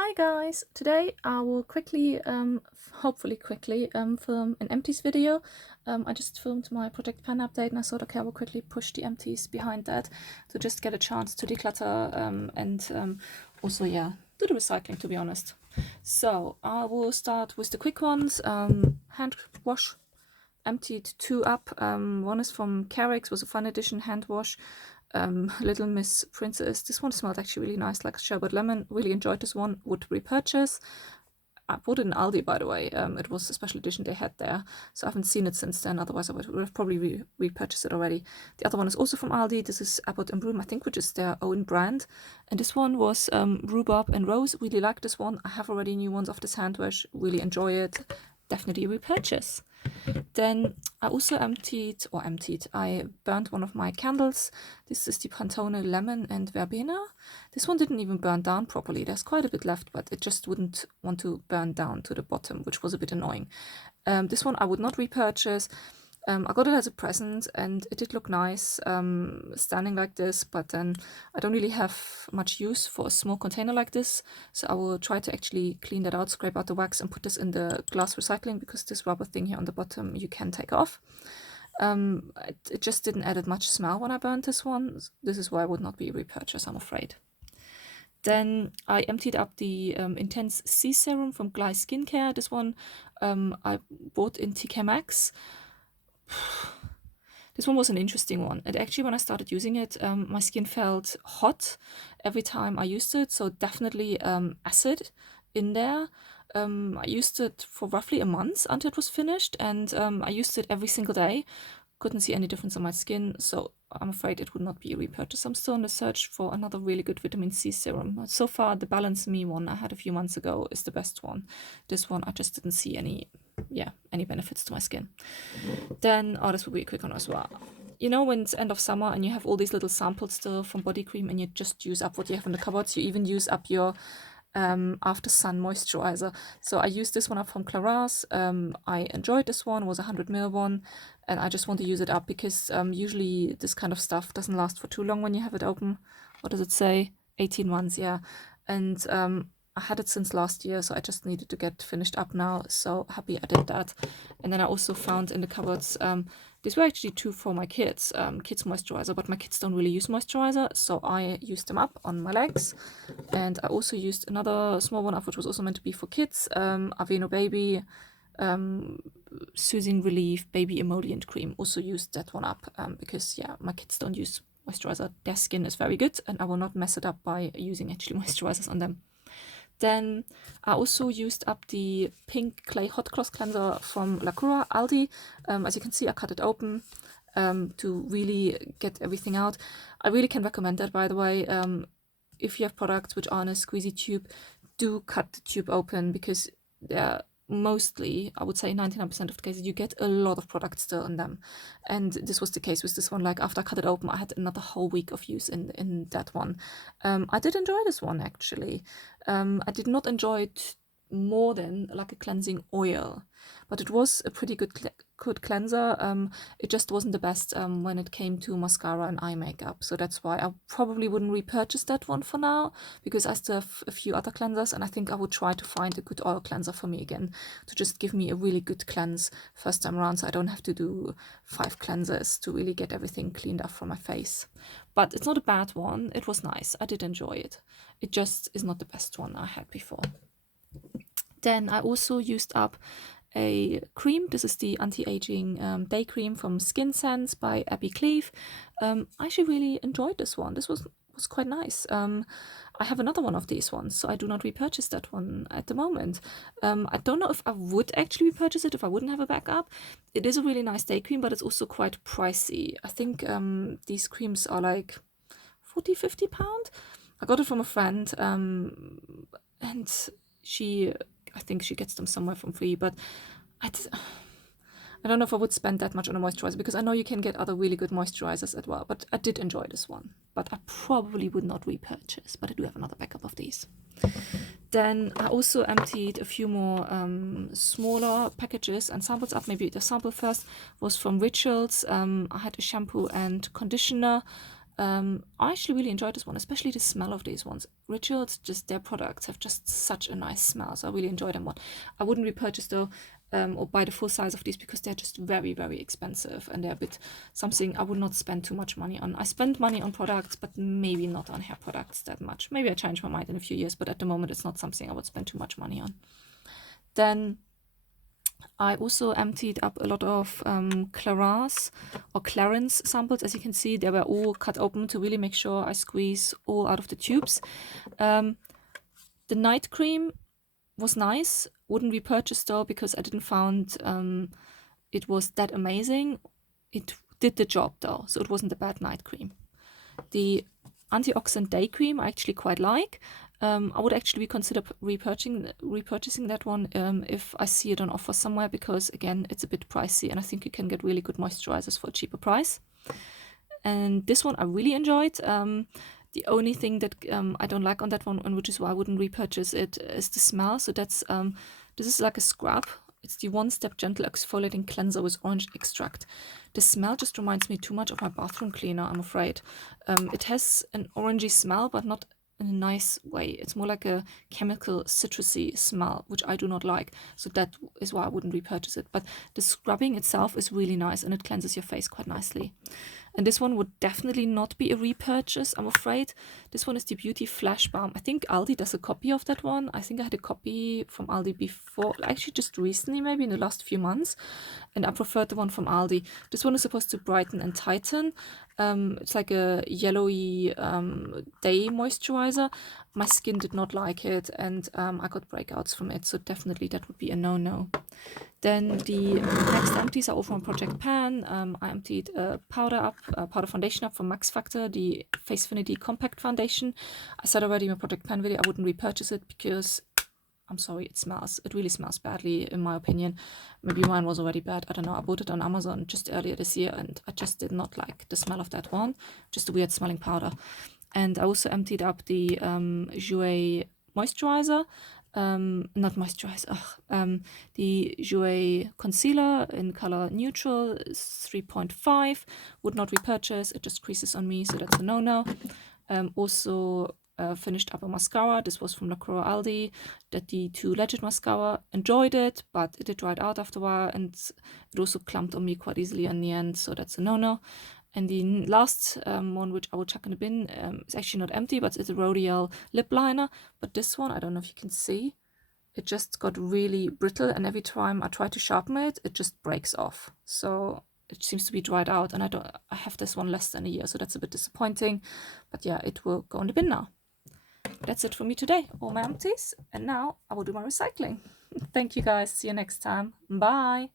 Hi guys! Today I will quickly, hopefully quickly, film an empties video. I just filmed my Project Pan update and I thought, okay, I will quickly push the empties behind that to just get a chance to declutter and also, yeah, do the recycling, to be honest. So I will start with the quick ones. Hand wash, emptied two up. One is from Carrick's, was a fun edition hand wash. Little Miss Princess. This one smelled actually really nice, like sherbet lemon. Really enjoyed this one. Would repurchase. I bought it in Aldi, by the way. It was a special edition they had there, so I haven't seen it since then. Otherwise, I would have probably repurchased it already. The other one is also from Aldi. This is Abbott and Broom, I think, which is their own brand. And this one was Rhubarb and Rose. Really like this one. I have already new ones of this hand wash. Really enjoy it. Definitely repurchase. Then I also I burned one of my candles. This is the Pantone Lemon and Verbena. This one didn't even burn down properly. There's quite a bit left, but it just wouldn't want to burn down to the bottom, which was a bit annoying. This one I would not repurchase. I got it as a present and it did look nice standing like this, but then I don't really have much use for a small container like this, so I will try to actually clean that out, scrape out the wax and put this in the glass recycling, because this rubber thing here on the bottom you can take off. It just didn't add much smell when I burned this one. This is why I would not be repurchased, I'm afraid. Then I emptied up the Intense C Serum from Glide Skincare. This one I bought in TK Maxx. This one was an interesting one. And actually, when I started using it, my skin felt hot every time I used it. So definitely acid in there. I used it for roughly a month until it was finished. And I used it every single day. Couldn't see any difference on my skin. So I'm afraid it would not be a repurchase. I'm still on the search for another really good vitamin C serum. So far, the Balance Me one I had a few months ago is the best one. This one, I just didn't see any benefits to my skin. Then, this will be a quick one as well. You know, when it's end of summer and you have all these little samples still from body cream and you just use up what you have in the cupboards, you even use up your after sun moisturizer. So I used this one up from Clarins. I enjoyed this one. It was a 100ml one, and I just want to use it up because usually this kind of stuff doesn't last for too long when you have it open. What does it say? 18 months, yeah. And I had it since last year, so I just needed to get finished up now. So happy I did that. And then I also found in the cupboards, these were actually two for my kids, kids moisturizer, but my kids don't really use moisturizer, so I used them up on my legs. And I also used another small one up, which was also meant to be for kids, Aveeno Baby, Soothing Relief Baby Emollient Cream. Also used that one up because, yeah, my kids don't use moisturizer. Their skin is very good, and I will not mess it up by using actually moisturizers on them. Then I also used up the Pink Clay Hot Cross Cleanser from Lacura Aldi. As you can see, I cut it open to really get everything out. I really can recommend that, by the way. If you have products which are in a squeezy tube, do cut the tube open, because they're mostly, I would say 99% of the cases, you get a lot of product still in them. And this was the case with this one. Like, after I cut it open, I had another whole week of use in that one. I did enjoy this one, actually. I did not enjoy it more than like a cleansing oil, but it was a pretty good cleanser. It just wasn't the best when it came to mascara and eye makeup, so that's why I probably wouldn't repurchase that one for now, because I still have a few other cleansers, and I think I would try to find a good oil cleanser for me again, to just give me a really good cleanse first time around, so I don't have to do 5 cleansers to really get everything cleaned up from my face. But it's not a bad one. It was nice. I did enjoy it. It just is not the best one I had before. Then I also used up a cream. This is the anti-aging day cream from Skin Sense by Abby Cleve. I actually really enjoyed this one. This was quite nice. I have another one of these ones, so I do not repurchase that one at the moment. I don't know if I would actually repurchase it if I wouldn't have a backup. It is a really nice day cream, but it's also quite pricey. I think these creams are like 40–50 pound. I got it from a friend, and I think she gets them somewhere from free, but I don't know if I would spend that much on a moisturizer, because I know you can get other really good moisturizers as well, but I did enjoy this one. But I probably would not repurchase, but I do have another backup of these. Then I also emptied a few more smaller packages and samples up. Maybe the sample first was from Rituals. I had a shampoo and conditioner. I actually really enjoyed this one, especially the smell of these ones. Rituals, just their products have just such a nice smell, so I really enjoyed them. One, I wouldn't repurchase though, or buy the full size of these because they're just very, very expensive and they're a bit something I would not spend too much money on. I spend money on products, but maybe not on hair products that much. Maybe I change my mind in a few years, but at the moment it's not something I would spend too much money on. Then I also emptied up a lot of Clarins samples. As you can see, they were all cut open to really make sure I squeeze all out of the tubes. The night cream was nice. Wouldn't repurchase though because I didn't find it was that amazing. It did the job though, so it wasn't a bad night cream. The antioxidant day cream I actually quite like. I would actually consider repurchasing that one if I see it on offer somewhere because again it's a bit pricey and I think you can get really good moisturizers for a cheaper price. And this one I really enjoyed. The only thing that I don't like on that one, and which is why I wouldn't repurchase it, is the smell. So that's this is like a scrub. It's the One Step Gentle Exfoliating Cleanser with orange extract. The smell just reminds me too much of my bathroom cleaner, I'm afraid. It has an orangey smell, but not in a nice way. It's more like a chemical citrusy smell, which I do not like. So that is why I wouldn't repurchase it. But the scrubbing itself is really nice and it cleanses your face quite nicely. And this one would definitely not be a repurchase, I'm afraid. This one is the Beauty Flash Balm. I think Aldi does a copy of that one. I think I had a copy from Aldi before, actually just recently, maybe in the last few months. And I preferred the one from Aldi. This one is supposed to brighten and tighten. It's like a yellowy day moisturizer. My skin did not like it and I got breakouts from it. So definitely that would be a no-no. Then the next empties are all from Project Pan. I emptied a powder foundation up from Max Factor, the Facefinity Compact Foundation. I said already in my Project Pan video I wouldn't repurchase it because, I'm sorry, it smells. It really smells badly in my opinion. Maybe mine was already bad. I don't know. I bought it on Amazon just earlier this year and I just did not like the smell of that one. Just a weird smelling powder. And I also emptied up the Jouer moisturizer. Not moisturizer, the Jouer concealer in color neutral is 3.5. Would not repurchase, it just creases on me, so that's a no-no. Also finished up a mascara. This was from LaCroix Aldi, that the 2 Legend mascara. Enjoyed it, but it did dry out after a while and it also clumped on me quite easily in the end, so that's a no-no. And the last one, which I will chuck in the bin, is actually not empty, but it's a L'Oreal lip liner. But this one, I don't know if you can see, it just got really brittle, and every time I try to sharpen it, it just breaks off. So it seems to be dried out, and I have this one less than a year, so that's a bit disappointing. But yeah, it will go in the bin now. That's it for me today, all my empties, and now I will do my recycling. Thank you guys, see you next time, bye!